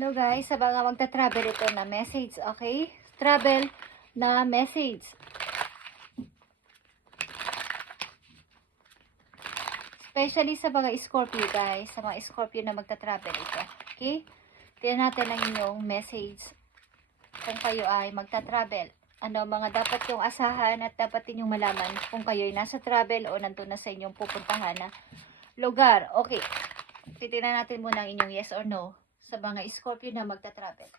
Hello guys, sa mga magta-travel ito na message, okay? Travel na message. Especially sa mga Scorpio guys, sa mga Scorpio na magta-travel ito, okay? Tingnan natin ang inyong message kung kayo ay magta-travel. Ano mga dapat yung asahan at dapat ninyong malaman kung kayo ay nasa travel o nandun na sa inyong pupuntahan na lugar. Okay, titignan natin muna ang inyong yes or no sa mga Scorpio na magta-travel.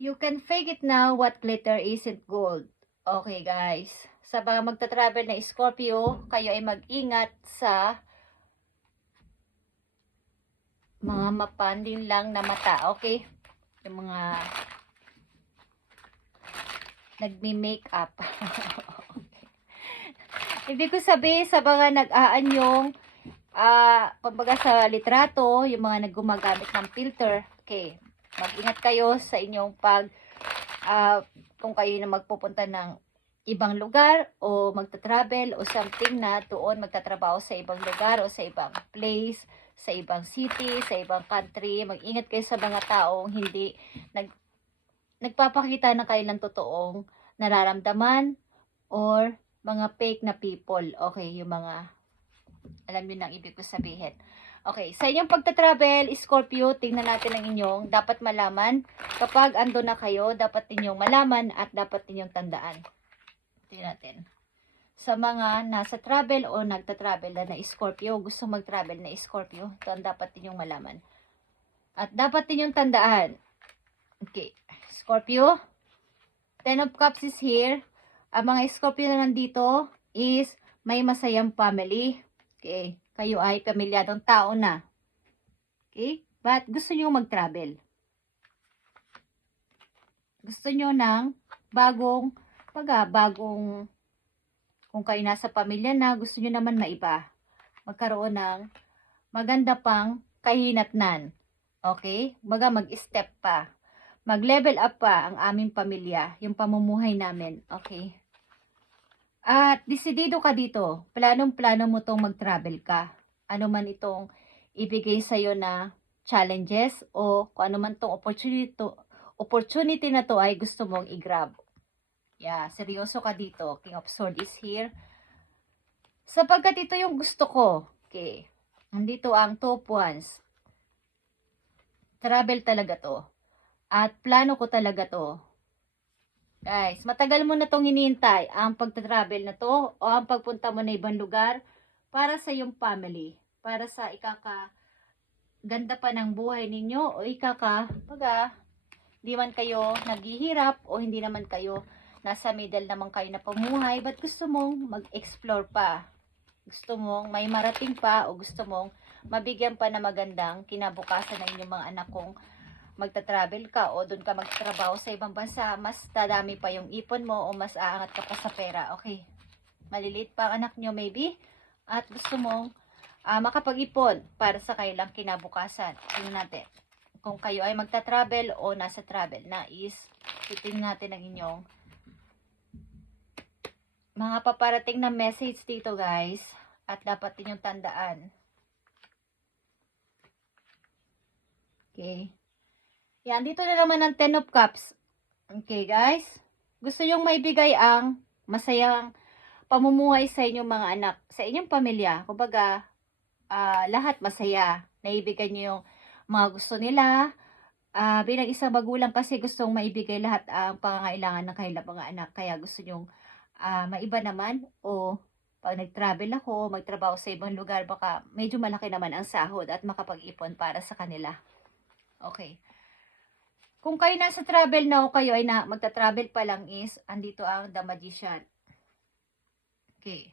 You can fake it now, what glitter isn't gold. Okay guys, sa mga magta-travel na Scorpio, kayo ay mag-ingat sa mga mapandin lang na mata, okay? Yung mga nagmi-makeup. Hindi ko sabihin sa mga nag-aanyong kumbaga sa litrato, yung mga naggumagamit ng filter. Okay, mag-ingat kayo sa inyong kung kayo na magpupunta ng ibang lugar o magta-travel o something na doon magtatrabaho sa ibang lugar o sa ibang place, sa ibang city, sa ibang country. Mag-ingat kayo sa mga taong hindi nagpapakita na kayo ng totoong nararamdaman or mga fake na people. Okay, yung mga alam niyo nang ibig ko sabihin. Okay, sa inyong pagta-travel, Scorpio, tingnan natin ang inyong dapat malaman. Kapag ando na kayo, dapat ninyong malaman at dapat ninyong tandaan. Tingnan natin. Sa mga nasa travel o nagta-travel na Scorpio, gusto mag-travel na Scorpio, ito ang dapat ninyong malaman. At dapat ninyong tandaan. Okay, Scorpio, Ten of Cups is here. Ang mga Scorpio na nandito is may masayang family. Okay, kayo ay pamilyadong tao na. Okay, but gusto nyo mag-travel. Gusto nyo ng bagong, kung kayo nasa pamilya na, gusto nyo naman maiba. Magkaroon ng maganda pang kahinatnan. Okay, mag-step pa. Mag-level up pa ang aming pamilya, yung pamumuhay namin. Okay. At desidido ka dito, planong-plano mo tong mag-travel ka. Ano man itong ibigay sa'yo na challenges o kung ano man tong opportunity na to ay gusto mong i-grab. Yeah, seryoso ka dito. King of Swords is here. Sapagkat ito yung gusto ko. Okay. Nandito ang Two of Wands. Travel talaga to. At plano ko talaga to. Guys, matagal mo na tong hinihintay ang pagta-travel na to o ang pagpunta mo na ibang lugar para sa iyong family. Para sa ganda pa ng buhay ninyo o di man kayo naghihirap o hindi naman kayo nasa middle naman kayo na pamuhay, but gusto mong mag-explore pa. Gusto mong may marating pa o gusto mong mabigyan pa na magandang kinabukasan ng inyong mga anak kung magta-travel ka o doon ka magtrabaho sa ibang bansa, mas dadami pa yung ipon mo o mas aangat ka pa sa pera. Okay. Maliliit pa ang anak nyo maybe at gusto mong makapag-ipon para sa kailang kinabukasan. Tingnan natin. Kung kayo ay magta-travel o nasa travel na is, titingnan natin ang inyong mga paparating na message dito guys at dapat din yung tandaan. Okay. Yan, dito na naman ang Ten of Cups. Okay, guys. Gusto nyong maibigay ang masayang pamumuhay sa inyong mga anak, sa inyong pamilya. Kumbaga, lahat masaya. Naibigay nyo yung mga gusto nila. Bilang isang magulang kasi gustong maibigay lahat ang pangangailangan ng kanilang mga anak. Kaya gusto nyong maiba naman o pag nag-travel ako, magtrabaho sa ibang lugar, baka medyo malaki naman ang sahod at makapag-ipon para sa kanila. Okay. Kung kayo nasa travel na o kayo ay magta-travel pa lang is, andito ang The Magician. Okay.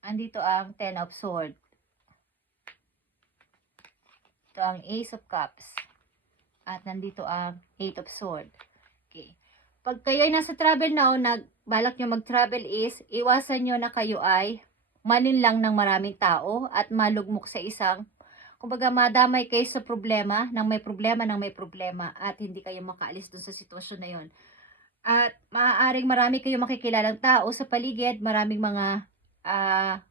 Andito ang Ten of Swords. Ito ang Ace of Cups. At nandito ang Eight of Swords. Okay. Pag kayo ay nasa travel na o balak nyo mag-travel is, iwasan nyo na kayo ay maninlang ng maraming tao at malugmok sa isang kumbaga madamay kayo sa problema, nang may problema at hindi kayo makaalis dun sa sitwasyon na yon. At maaaring marami kayong makikilalang tao sa paligid, maraming mga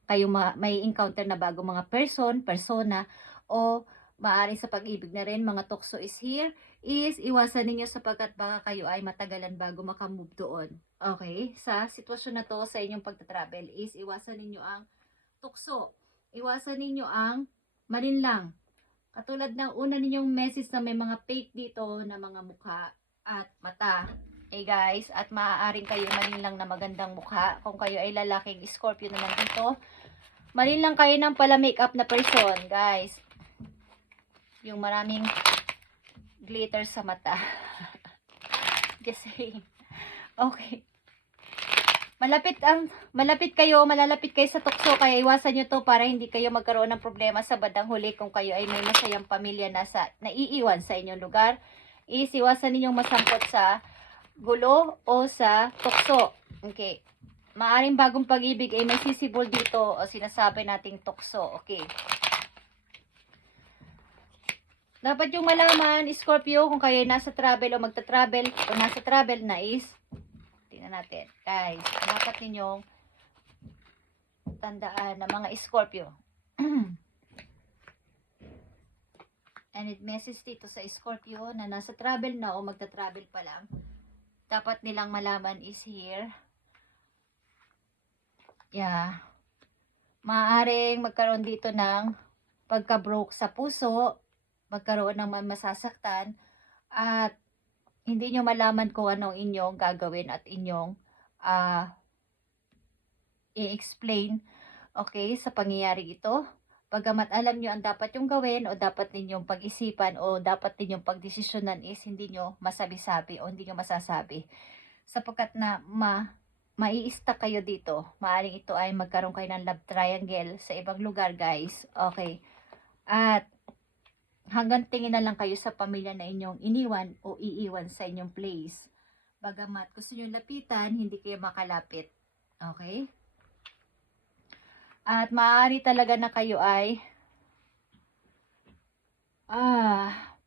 kayong may encounter na bago mga persona o Maaari sa pag-ibig na rin, mga tukso is here, is iwasan ninyo sapagkat baka kayo ay matagalan bago makamove doon. Okay? Sa sitwasyon na to, sa inyong pagta-travel, is iwasan ninyo ang tukso. Iwasan ninyo ang malinlang. Katulad ng una ninyong message na may mga fake dito na mga mukha at mata. Eh guys, at maaaring kayo malinlang na magandang mukha. Kung kayo ay lalaking Scorpio naman dito, malinlang kayo ng pala makeup na person, guys. Yung maraming glitter sa mata. Just saying. Okay. Malalapit kayo sa tukso, kaya iwasan nyo to para hindi kayo magkaroon ng problema sa bandang huli kung kayo ay may masayang pamilya na naiiwan sa inyong lugar. Iwasan ninyong masangkot sa gulo o sa tukso. Okay. Maaring bagong pag-ibig ay may sisibol dito o sinasabi nating tukso. Okay. Dapat yung malaman, Scorpio, kung kayo nasa travel o magta-travel o nasa travel na is, tingnan natin, guys, dapat ninyong tandaan na mga Scorpio. And it message dito sa Scorpio na nasa travel na o magta-travel pa lang. Dapat nilang malaman is here. Yeah. Maaaring magkaroon dito ng pagka-broke sa puso, magkaroon ng masasaktan, at hindi nyo malaman kung anong inyong gagawin at inyong i-explain, okay, sa pangyayari ito. Pagamat alam nyo ang dapat yung gawin o dapat ninyong pag-isipan o dapat ninyong pagdesisyonan is hindi nyo masabi-sabi o hindi nyo masasabi. Sapagkat na mai-stuck kayo dito. Maaaring ito ay magkaroon kayo ng love triangle sa ibang lugar, guys. Okay. At hanggang tingin na lang kayo sa pamilya na inyong iniwan o iiwan sa inyong place. Bagamat gusto nyo lapitan, hindi kayo makalapit. Okay? At maaari talaga na kayo ay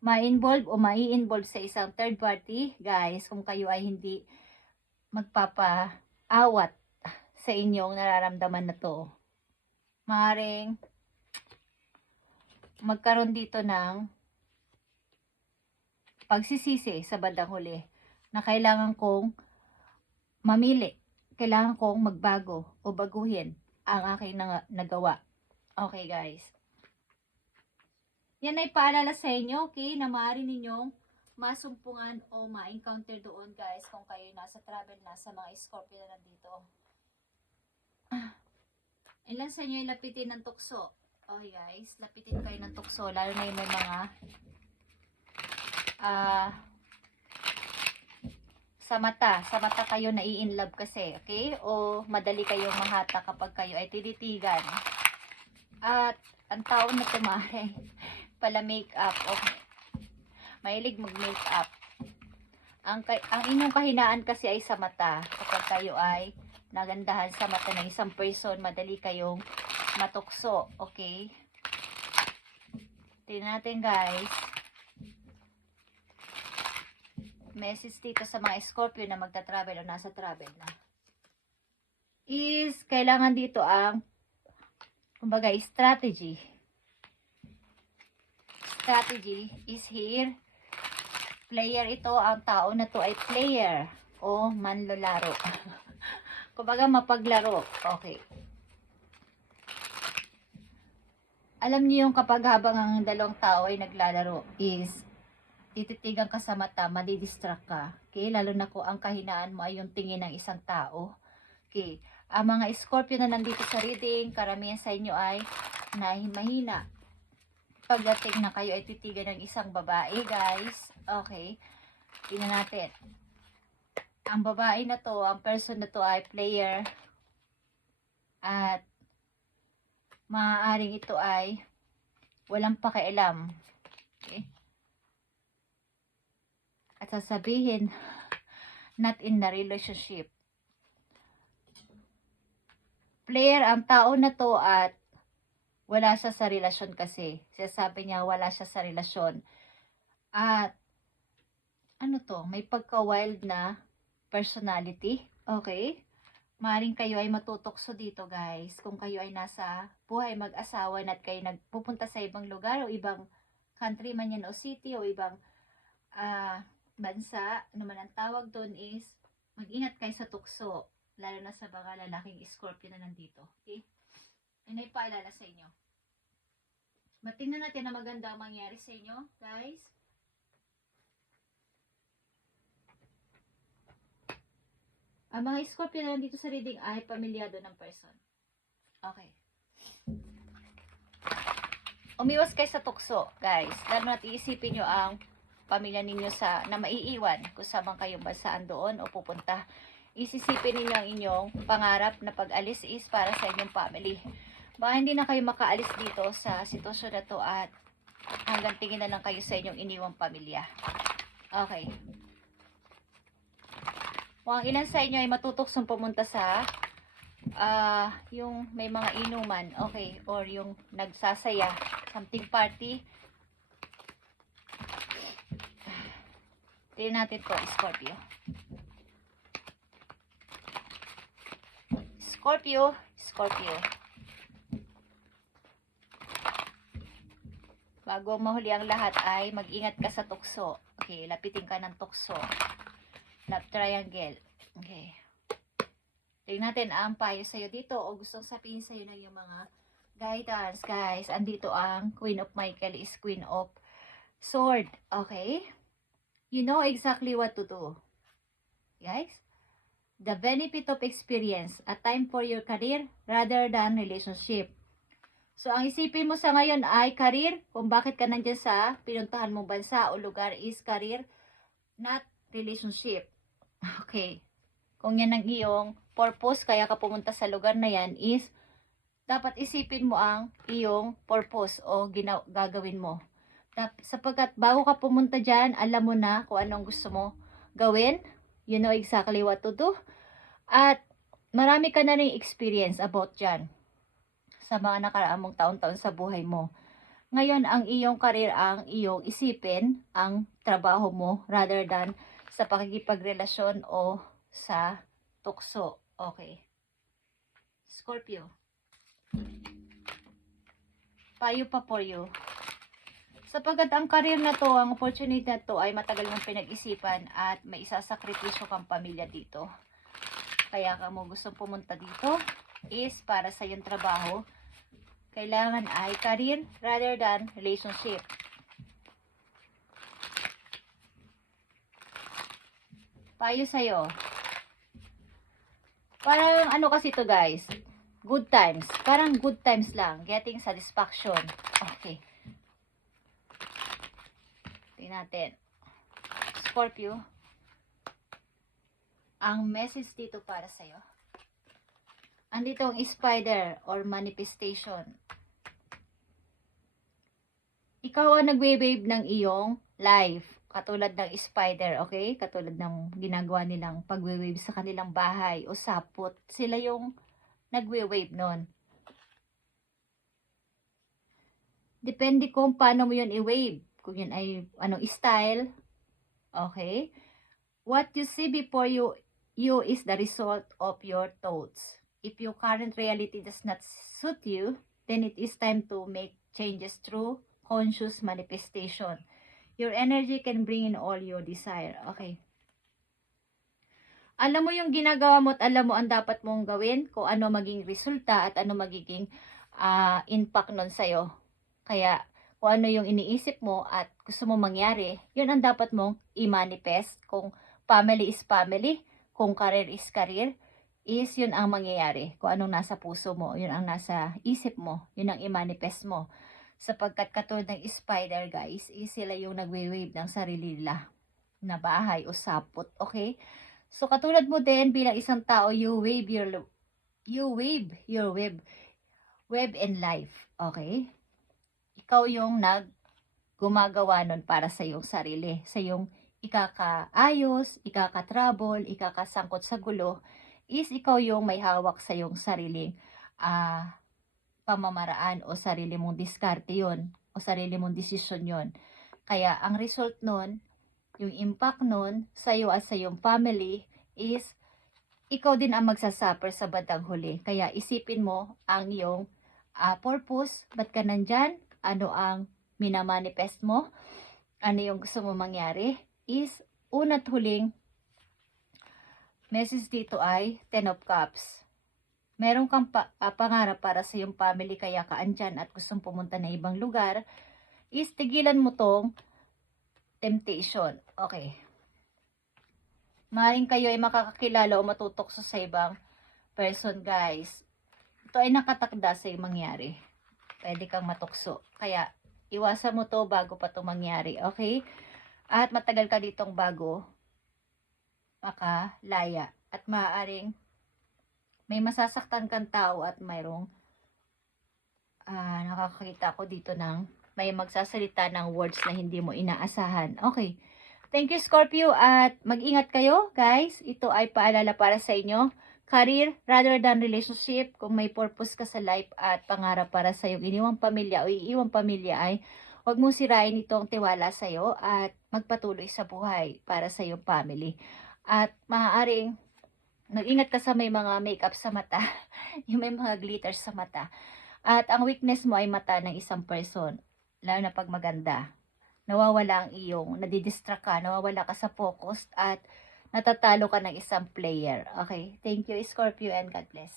ma-involve o mai-involve sa isang third party, guys, kung kayo ay hindi magpapaawat sa inyong nararamdaman na to. Maaaring magkaroon dito ng pagsisisi sa bandang huli na kailangan kong mamili, kailangan kong magbago o baguhin ang aking nagawa. Okay, guys. Yan ay paalala sa inyo, okay, na maaari ninyong masumpungan o ma-encounter doon, guys, kung kayo nasa travel na sa mga Scorpio na nandito. Ilan sa inyo ay lapitin ng tukso? Okay, guys, lapitin kayo ng tukso, lalo na yung may mga sa mata kayo nai-inlove kasi, okay? O madali kayong mahata kapag kayo ay tinitigan. At ang tao na tumari, pala makeup, okay? Mahilig mag-makeup. Ang inyong kahinaan kasi ay sa mata. Kapag kayo ay nagandahan sa mata ng isang person, madali kayong matukso, okay? Tingnan natin, guys. Message dito sa mga Scorpio na magta-travel o nasa travel na. Is, kailangan dito ang, kumbaga, strategy. Strategy is here. Player ito, ang tao na to ay player o manlolaro. Kumbaga, mapaglaro. Okay. Alam niyo yung kapag habang ang dalawang tao ay naglalaro is tititigan ka sa mata, madidistract ka. Okay? Lalo na kung ang kahinaan mo ay yung tingin ng isang tao. Okay. Ang mga Scorpio na nandito sa reading, karamihan sa inyo ay mahina. Pagdating na kayo ay titigan ng isang babae, guys. Okay. Tingnan natin. Ang babae na to, ang person na to ay player. At maaaring ito ay walang pakialam. Okay. At sasabihin, not in the relationship. Player ang tao na to at wala siya sa relasyon kasi. Sasabi niya wala siya sa relasyon. At ano to, may pagka-wild na personality. Okay? Maaaring kayo ay matutokso dito, guys. Kung kayo ay nasa buhay mag-asawa at kayo nagpupunta sa ibang lugar o ibang country man yan o city o ibang bansa, ano man ang tawag doon is, mag-ingat kayo sa tukso. Lalo na sa mga lalaking Scorpio na nandito. Okay? Yun ay paalala sa inyo. Matingnan natin na maganda ang mangyari sa inyo, guys. Ang mga Scorpio na nandito sa reading ay pamilyado ng person. Okay. Umiwas kayo sa tukso, guys. Lalo na't iisipin nyo ang pamilya ninyo na maiiwan kung sabang kayong basaan doon o pupunta. Isisipin ninyo ang inyong pangarap na pag-alis is para sa inyong family. Baka hindi na kayo makaalis dito sa sitwasyon na to at hanggang tingin na lang kayo sa inyong iniwang pamilya. Okay. Kung ang ilan sa inyo ay matutuksong pumunta sa yung may mga inuman, okay, or yung nagsasaya, something party. Tingnan natin to, Scorpio. Scorpio. Bago mahuli ang lahat ay mag-ingat ka sa tukso. Okay, lapitin ka ng tukso. Love triangle. Okay. Tingnan natin ang payo sa'yo dito o gustong sabihin sa'yo ng yung mga guidance, guys. Andito ang Queen of Michael is Queen of Sword. Okay? You know exactly what to do. Guys? The benefit of experience, a time for your career rather than relationship. So, ang isipin mo sa ngayon ay career, kung bakit ka nandyan sa pinuntahan mong bansa o lugar is career, not relationship. Okay. Kung yan ang iyong purpose, kaya ka pumunta sa lugar na yan is, dapat isipin mo ang iyong purpose o gagawin mo. Sapagkat bago ka pumunta dyan, alam mo na kung anong gusto mo gawin. You know exactly what to do. At marami ka na rin experience about dyan sa mga nakaraang mong taon-taon sa buhay mo. Ngayon, ang iyong career ang iyong isipin, ang trabaho mo, rather than sa pakikipagrelasyon o sa tukso. Okay. Scorpio. Payo pa for you. Sapagkat ang career na to, ang opportunity na to ay matagal mong pinag-isipan at may isasakripisyo kang pamilya dito. Kaya ka mo gustong pumunta dito is para sa iyong trabaho. Kailangan ay career rather than relationship. Payo sa'yo. Parang ano kasi to guys, good times. Parang good times lang. Getting satisfaction. Okay. Tingnan natin. Scorpio. Ang message dito para sa'yo. Andito ang spider or manifestation. Ikaw ang nagwe-wave ng iyong life. Katulad ng spider, okay? Katulad ng ginagawa nilang pagwe-wave sa kanilang bahay o sapot. Sila yung nagwe-wave nun. Depende kung paano mo yun i-wave. Kung yun ay anong style. Okay? What you see before you is the result of your thoughts. If your current reality does not suit you, then it is time to make changes through conscious manifestation. Your energy can bring in all your desire. Okay. Alam mo yung ginagawa mo at alam mo ang dapat mong gawin, kung ano maging resulta at ano magiging impact nun sa'yo. Kaya, kung ano yung iniisip mo at gusto mo mangyari, yun ang dapat mong i-manifest. Kung family is family, kung career is career, is yun ang mangyayari. Kung anong nasa puso mo, yun ang nasa isip mo, yun ang i-manifest mo. Sapagkat katulad ng spider guys, is sila yung nagwe-wave ng sarili nila na bahay o sapot, okay? So katulad mo din bilang isang tao, you wave your web in life, okay? Ikaw yung gumagawa nun para sa iyong sarili, sa iyong ikakaayos, ikaka-trouble, ikakasangkot sa gulo, is ikaw yung may hawak sa iyong sariling pamamaraan o sarili mong diskarte yun o sarili mong desisyon yun. Kaya ang result nun, yung impact nun sa iyo at sa iyong family is ikaw din ang magsasuffer sa bandang huli. Kaya isipin mo ang iyong purpose, ba't ka nandyan, ano ang minamanifest mo, ano yung gusto mo mangyari, is una't huling message dito ay Ten of Cups. Meron kang pangarap para sa iyong family, kaya ka andyan at gustong pumunta na ibang lugar, is tigilan mo tong temptation. Okay. Maaaring kayo ay makakakilala o matutokso sa ibang person, guys. Ito ay nakatakda sa iyong mangyari. Pwede kang matukso. Kaya, iwasan mo to bago pa to mangyari. Okay? At matagal ka ditong bago makalaya. At maaaring may masasaktan kang tao at mayroong nakakakita ko dito ng may magsasalita ng words na hindi mo inaasahan. Okay. Thank you, Scorpio, at mag-ingat kayo, guys. Ito ay paalala para sa inyo. Career rather than relationship. Kung may purpose ka sa life at pangarap para sa iyong iniwang pamilya o iiwang pamilya, ay huwag mong sirain itong tiwala sa iyo at magpatuloy sa buhay para sa iyong family. At maaaring mag-ingat ka sa may mga makeup sa mata, yung may mga glitters sa mata. At ang weakness mo ay mata ng isang person, lalo na pag maganda. Nawawala ang iyong, nadidistract ka, nawawala ka sa focus at natatalo ka ng isang player. Okay, thank you, Scorpio, and God bless.